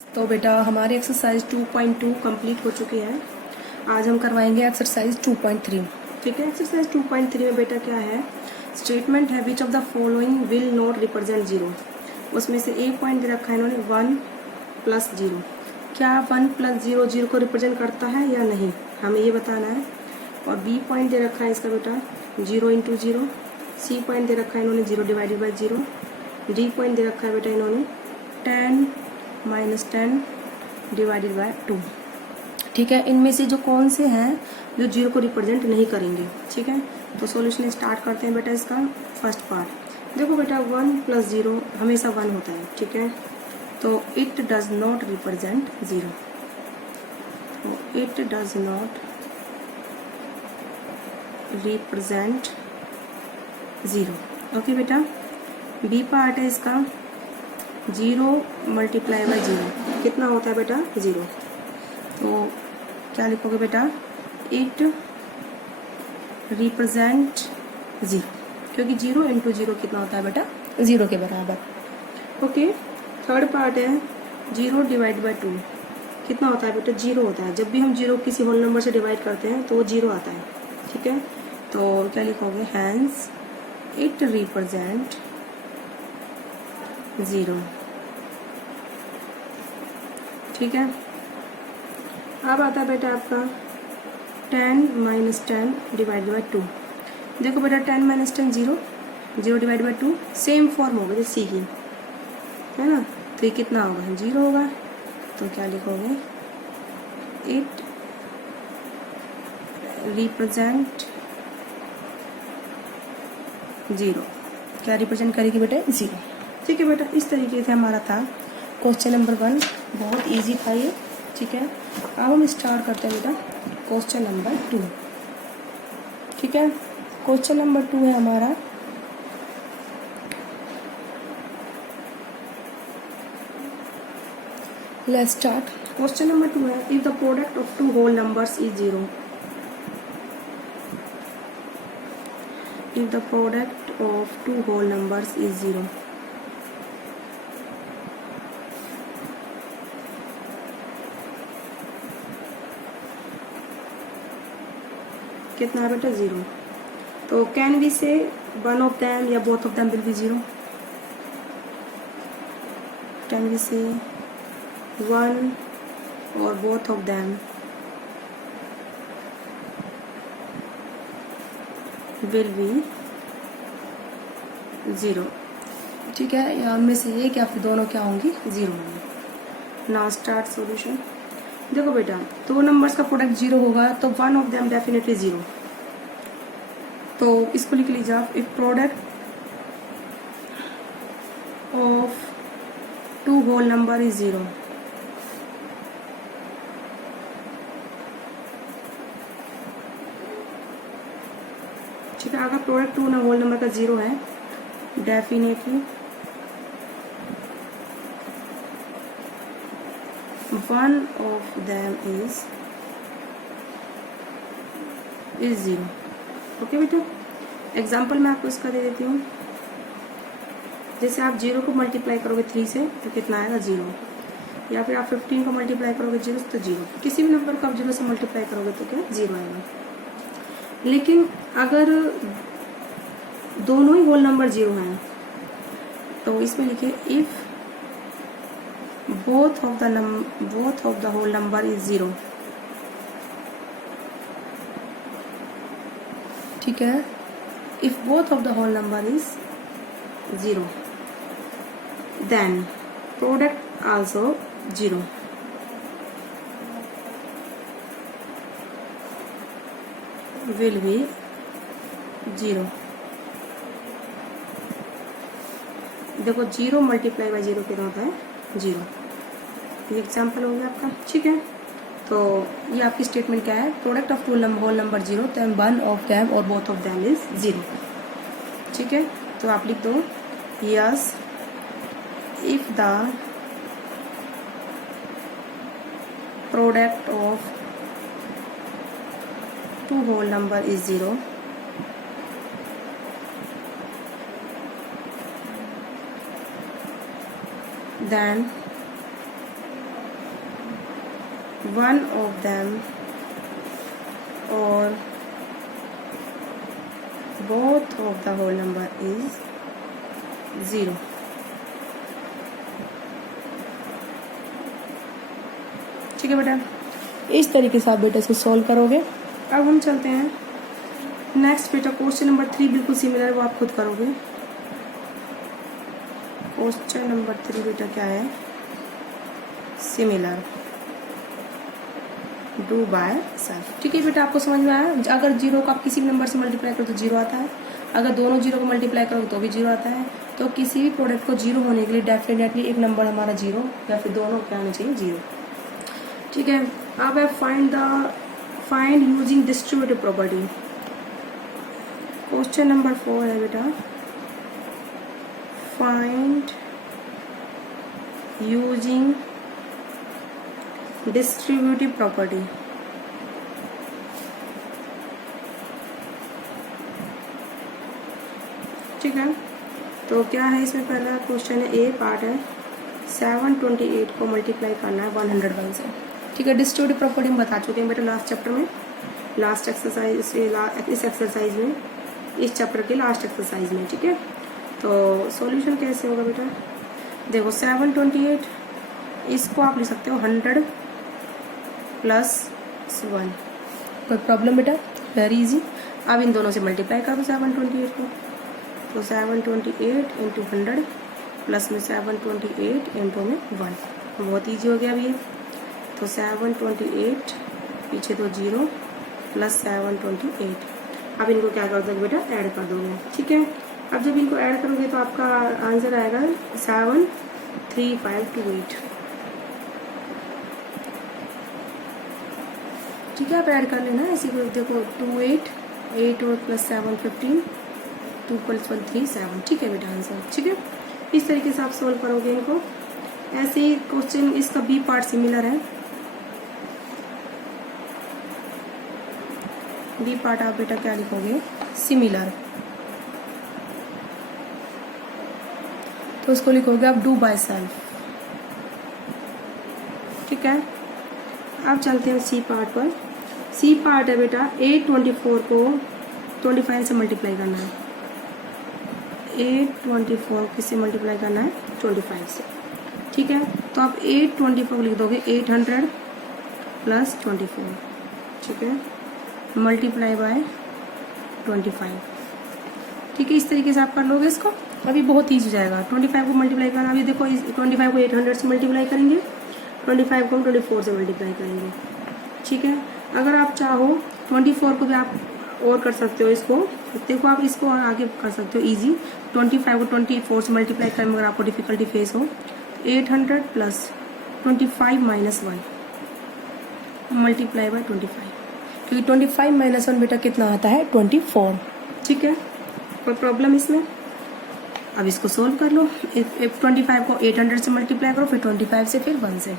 तो बेटा हमारी एक्सरसाइज 2.2 कंप्लीट हो चुकी है। आज हम करवाएंगे एक्सरसाइज 2.3। ठीक है, एक्सरसाइज 2.3 में बेटा क्या है, स्टेटमेंट है which of the following will not represent zero. उसमें से ए पॉइंट दे रखा है इन्होंने 1 + 0। क्या 1 + 0 0 को रिप्रेजेंट करता है या नहीं, हमें ये बताना है। और बी पॉइंट दे रखा है इसका बेटा 0 × 0। सी पॉइंट दे रखा है इन्होंने 0/0। डी पॉइंट दे रखा है बेटा इन्होंने 10 - 10/2। ठीक है, इनमें से जो कौन से हैं जो जीरो को रिप्रेजेंट नहीं करेंगे। ठीक है, तो सॉल्यूशन स्टार्ट करते हैं बेटा। इसका फर्स्ट पार्ट देखो बेटा, 1 + 0 हमेशा 1 होता है। ठीक है, तो it does not represent zero. तो it does not represent zero. Okay बेटा, बी पार्ट है इसका 0 × 0 कितना होता है बेटा 0। तो क्या लिखोगे बेटा, इट रिप्रेजेंट जीरो, क्योंकि 0 × 0 कितना होता है बेटा 0 के बराबर। ओके, थर्ड पार्ट है 0/2 कितना होता है बेटा 0 होता है। जब भी हम 0 किसी होल नंबर से डिवाइड करते हैं तो वो 0 आता है। ठीक है, तो क्या लिखोगे, हैंस इट रिप्रेजेंट जीरो। ठीक है, अब आता है बेटा आपका 10 - 10/2। देखो बेटा 10 - 10 0, 0/2 सेम फॉर्म होगा जैसे सी की, है ना। तो ये कितना होगा 0 होगा। तो क्या लिखोगे, इट रिप्रेजेंट जीरो। क्या रिप्रेजेंट करेगी बेटा 0। ठीक है बेटा, इस तरीके से हमारा था क्वेश्चन नंबर 1। बहुत इजी था ये। ठीक है, अब हम स्टार्ट करते हैं बेटा क्वेश्चन नंबर 2। ठीक है, क्वेश्चन नंबर 2 है हमारा, लेट्स स्टार्ट। क्वेश्चन नंबर 2 है, if the product of 2 whole numbers is 0। If the product of 2 whole numbers is 0। कितना है बेटा 0। तो can we say one of them या both of them will be 0। Can we say one or both of them will be 0। ठीक है, या उनमें से एक या फिर दोनों क्या होंगी 0 होंगी। Now start solution. देखो बेटा, 2 नंबर्स का प्रोडक्ट 0 होगा तो वन ऑफ देम डेफिनेटली 0। तो इसको लिख लीजिए आप, if product of 2 whole number is 0। ठीक है, अगर प्रोडक्ट 2 होल नंबर का 0 है, definitely one of them is 0। Okay बेटा, एग्जाम्पल मैं आपको इसका दे देती हूँ। जैसे आप 0 को मल्टीप्लाई करोगे 3 से तो कितना आएगा 0, या फिर आप 15 को मल्टीप्लाई करोगे 0 से तो 0। किसी भी नंबर को आप 0 से मल्टीप्लाई करोगे तो क्या 0 आएगा। लेकिन अगर दोनों ही होल नंबर 0 हैं तो इसमें लिखिए if both of the whole number is 0। ठीक है, if both of the whole number is 0 then product also 0। will be 0। देखो 0 × 0 कितना होता है 0। ये एग्जाम्पल हो गया आपका। ठीक है, तो ये आपकी स्टेटमेंट क्या है, product of 2 whole number 0 then one of them और बोथ ऑफ दैम इज 0। ठीक है, तो आप लिख दो, yes if the product of 2 whole number is 0 then one of them और both of the whole number is 0। ठीक है बेटा, इस तरीके से आप बेटा इसको सॉल्व करोगे। अब हम चलते हैं नेक्स्ट बेटा, क्वेश्चन नंबर 3 बिल्कुल सिमिलर है, वो आप खुद करोगे। क्वेश्चन नंबर 3 बेटा क्या है, सिमिलर, डू बाय सेल्फ। ठीक है बेटा, आपको समझ में आया। अगर 0 को आप किसी भी नंबर से मल्टीप्लाई करो तो 0 आता है, अगर दोनों 0 को मल्टीप्लाई करो तो भी 0 आता है। तो किसी भी प्रोडक्ट को 0 होने के लिए डेफिनेटली एक नंबर हमारा 0 या फिर दोनों क्या होना चाहिए, 0। ठीक है, अब है find using distributive property. Question number 4 है बेटा, फाइंड यूजिंग डिस्ट्रीब्यूटिव प्रॉपर्टी। ठीक है, तो क्या है इसमें, पहला क्वेश्चन है, ए पार्ट है 728 को मल्टीप्लाई करना है 101 से। ठीक है, डिस्ट्रीब्यूटिव प्रॉपर्टी हम बता चुके हैं बेटा लास्ट चैप्टर में, लास्ट एक्सरसाइज से, इस एक्सरसाइज में, इस चैप्टर के लास्ट एक्सरसाइज में। ठीक है, तो सॉल्यूशन कैसे होगा बेटा, देखो 728 इसको आप लिख सकते हो 100 + 1। कोई प्रॉब्लम बेटा, वेरी इजी। अब इन दोनों से मल्टीप्लाई करो 728 को, तो 728 × 100 प्लस में 728 × में 1, बहुत ईजी हो गया अभी ये। तो 728 पीछे तो 0 प्लस 728, अब इनको क्या कर दोगे बेटा, ऐड कर दोगे। ठीक है, अब जब इनको ऐड करोगे तो आपका आंसर आएगा 73528। ठीक है, आप ऐड कर लेना इसी को, देखो 28 8 और प्लस 7 15, 2 + 1 3 7। ठीक है बेटा आंसर। ठीक है, इस तरीके से आप सोल्व करोगे इनको। ऐसे ही क्वेश्चन इसका बी पार्ट सिमिलर है, बी पार्ट आप बेटा क्या लिखोगे, सिमिलर, तो उसको लिखोगे आप डू बाय सेल्फ। ठीक है, अब चलते हैं सी पार्ट पर। सी पार्ट है बेटा 824 को 25 से मल्टीप्लाई करना है, 824 किससे मल्टीप्लाई करना है, 25 से। ठीक है, तो आप 824 लिख दोगे 800 + 24। ठीक है, मल्टीप्लाई बाय 25। ठीक है, इस तरीके से आप कर लोगे इसको। अभी बहुत ईजी हो जाएगा, 25 को मल्टीप्लाई करना। अभी देखो 25 को 800 से मल्टीप्लाई करेंगे, 25 को हम 24 से मल्टीप्लाई करेंगे। ठीक है, अगर आप चाहो 24 को भी आप और कर सकते हो इसको, देखो आप इसको और आगे कर सकते हो इजी। 25 को 24 से मल्टीप्लाई करने में अगर आपको डिफिकल्टी फेस हो, 800 + 25 - 1 मल्टीप्लाई बाय 25, क्योंकि 25 - 1 बेटा कितना आता है, 24। ठीक है, कोई प्रॉब्लम इसमें। अब इसको सोल्व कर लो। 25 को 800 से मल्टीप्लाई करो, फिर 25 से, फिर 1 से।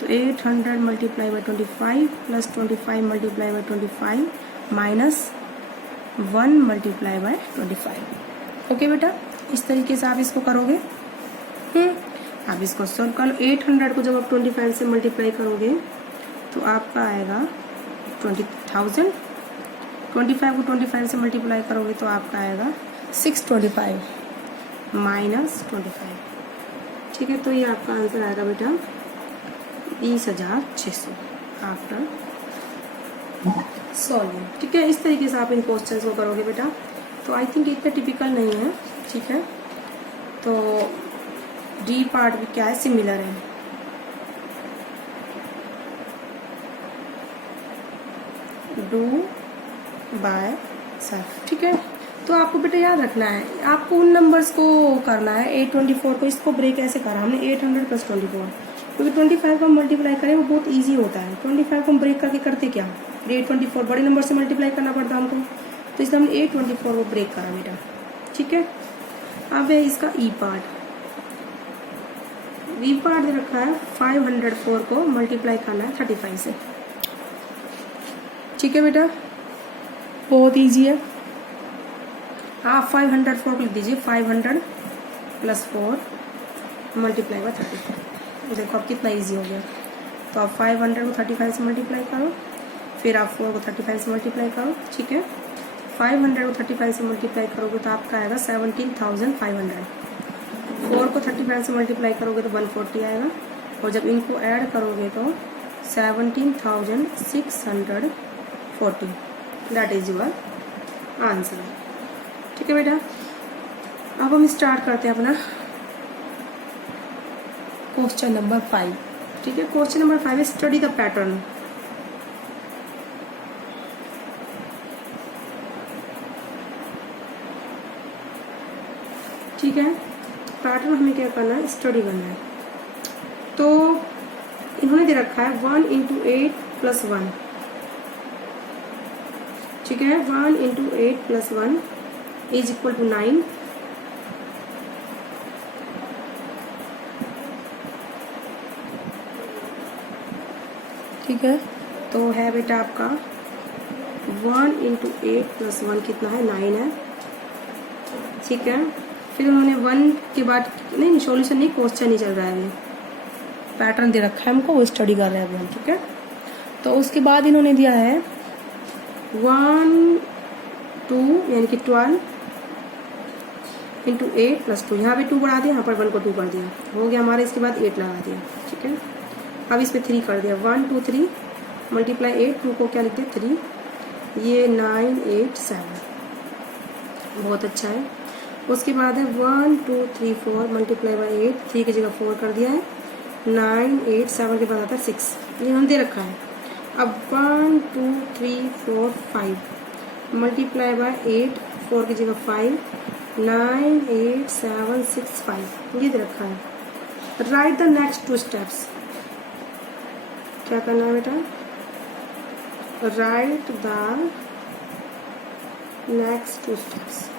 तो 800 × 25 + 25 × 25 -1 × 25। ओके बेटा, इस तरीके से आप इसको करोगे। आप इसको सोल्व कर लो। 800 को जब आप 25 से मल्टीप्लाई करोगे तो आपका आएगा 20,000। 25 को 25 से मल्टीप्लाई करोगे तो आपका आएगा 625 - 25। ठीक है, तो ये आपका आंसर आएगा बेटा 20,600 आफ्टर सॉल्विंग। ठीक है, इस तरीके से आप इन क्वेश्चंस को करोगे बेटा। तो आई थिंक इतना टिपिकल नहीं है। ठीक है, तो डी पार्ट भी क्या है, सिमिलर है। Do by self. ठीक है, तो आपको बेटा याद रखना है, आपको उन नंबर्स को करना है। 824 को इसको ब्रेक ऐसे करा हमने, 800 + 24, क्योंकि 25 को हम मल्टीप्लाई करें वो बहुत इजी होता है। 25 को हम ब्रेक करके करते क्या, 824 बड़े नंबर से मल्टीप्लाई करना पड़ता हमको, तो इसलिए हमने 824 को ब्रेक करा बेटा। ठीक है, अब है इसका ई पार्ट। ई पार्ट दे रखा है 504 को मल्टीप्लाई करना है 35 से। ठीक है बेटा, बहुत इजी है। आप 504 लिख दीजिए, 500 + 4 × 35। देखो अब कितना इजी हो गया। तो आप 500 को 35 से मल्टीप्लाई करो, फिर आप 4 को 35 से मल्टीप्लाई करो, ठीक है। 500 को 35 से मल्टीप्लाई करोगे तो आपका आएगा 17,500। 4 को 35 से मल्टीप्लाई करोगे तो 140 आएगा, और जब इनको ऐड करोगे तो 17,640, दैट इज योर आंसर। ठीक है बेटा, अब हम स्टार्ट करते हैं अपना क्वेश्चन नंबर 5। ठीक है, क्वेश्चन नंबर 5 है स्टडी द पैटर्न। ठीक है, पैटर्न हमें क्या करना है, स्टडी करना है। तो इन्होंने दे रखा है 1 × 8 + 1। ठीक है, 1 × 8 + 1 इज इक्वल टू 9। ठीक है, तो है बेटा आपका 1 × 8 + 1 कितना है, 9 है। ठीक है, फिर उन्होंने 1 के बाद नहीं सॉल्यूशन नहीं, क्वेश्चन ही चल रहा है, अभी पैटर्न दे रखा है हमको, वो स्टडी कर रहे हैं अभी हम। ठीक है, तो उसके बाद इन्होंने दिया है 1 2 यानी कि 12 × 8 + 2। यहाँ पे 2 बढ़ा दिया, यहाँ पर 1 को 2 कर दिया, हो गया हमारे। इसके बाद 8 लगा दिया। ठीक है, अब इस पे 3 कर दिया, 1 2 3 मल्टीप्लाई 8, 2 को क्या लिखते हैं 3, ये 9 8 7, बहुत अच्छा है। उसके बाद है 1 2 3 4 मल्टीप्लाई बाई 8, 3 की जगह 4 कर दिया है, 9 8 7 के बाद आता है 6, ये हम दे रखा है। अब 1 2 3 4 5 मल्टीप्लाई बाय 8, 4 की जगह 5, 9 8 7 6 5, ये दे रखा है। Right the next 2 steps. क्या करना है बेटा, राइट द नेक्स्ट 2 स्टेप्स।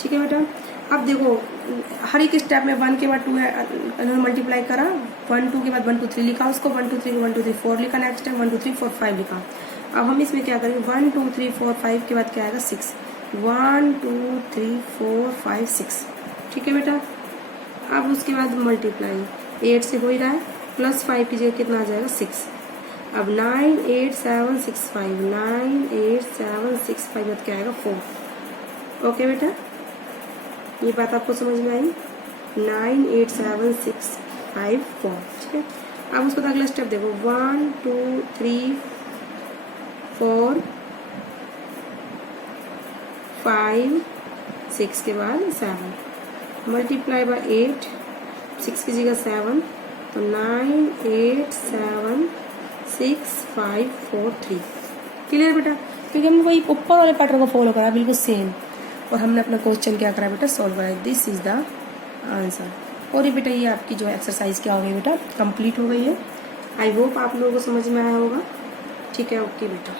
ठीक है बेटा, अब देखो हर एक स्टेप में 1 के बाद 2 है, इन्होंने मल्टीप्लाई करा, 1 2 के बाद 1 2 3 लिखा, उसको 1 2 3 1 2 3 4 लिखा, नेक्स्ट टाइम 1 2 3 4 5 लिखा। अब हम इसमें क्या करेंगे, 1 2 3 4 5 के बाद क्या आएगा 6, 1 2 3 4 5 6। ठीक है बेटा, अब उसके बाद मल्टीप्लाई 8 से हो ही रहा है, +5 की जगह कितना आ जाएगा 6। अब 9 8 7 6 5, 9 8 7 6 5 बाद क्या आएगा 4। ओके बेटा, ये बात आपको समझ में आई, 9 8 7 6 5 4। ठीक है, अब उसको अगला स्टेप देखो, 1 2 3 4 5 6 के बाद 7 मल्टीप्लाई बाय 8, 6 की जगह 7, तो 9 8 7 6 5 4 3। क्लियर बेटा, क्योंकि हमने वही ऊपर वाले पैटर्न को फॉलो करा बिल्कुल सेम, और हमने अपना क्वेश्चन क्या करा बेटा, सॉल्व करा। This is the answer. और ये बेटा ये आपकी जो एक्सरसाइज क्या हो गई बेटा, कंप्लीट हो गई है। आई होप आप लोगों को समझ में आया होगा। ठीक है, ओके बेटा।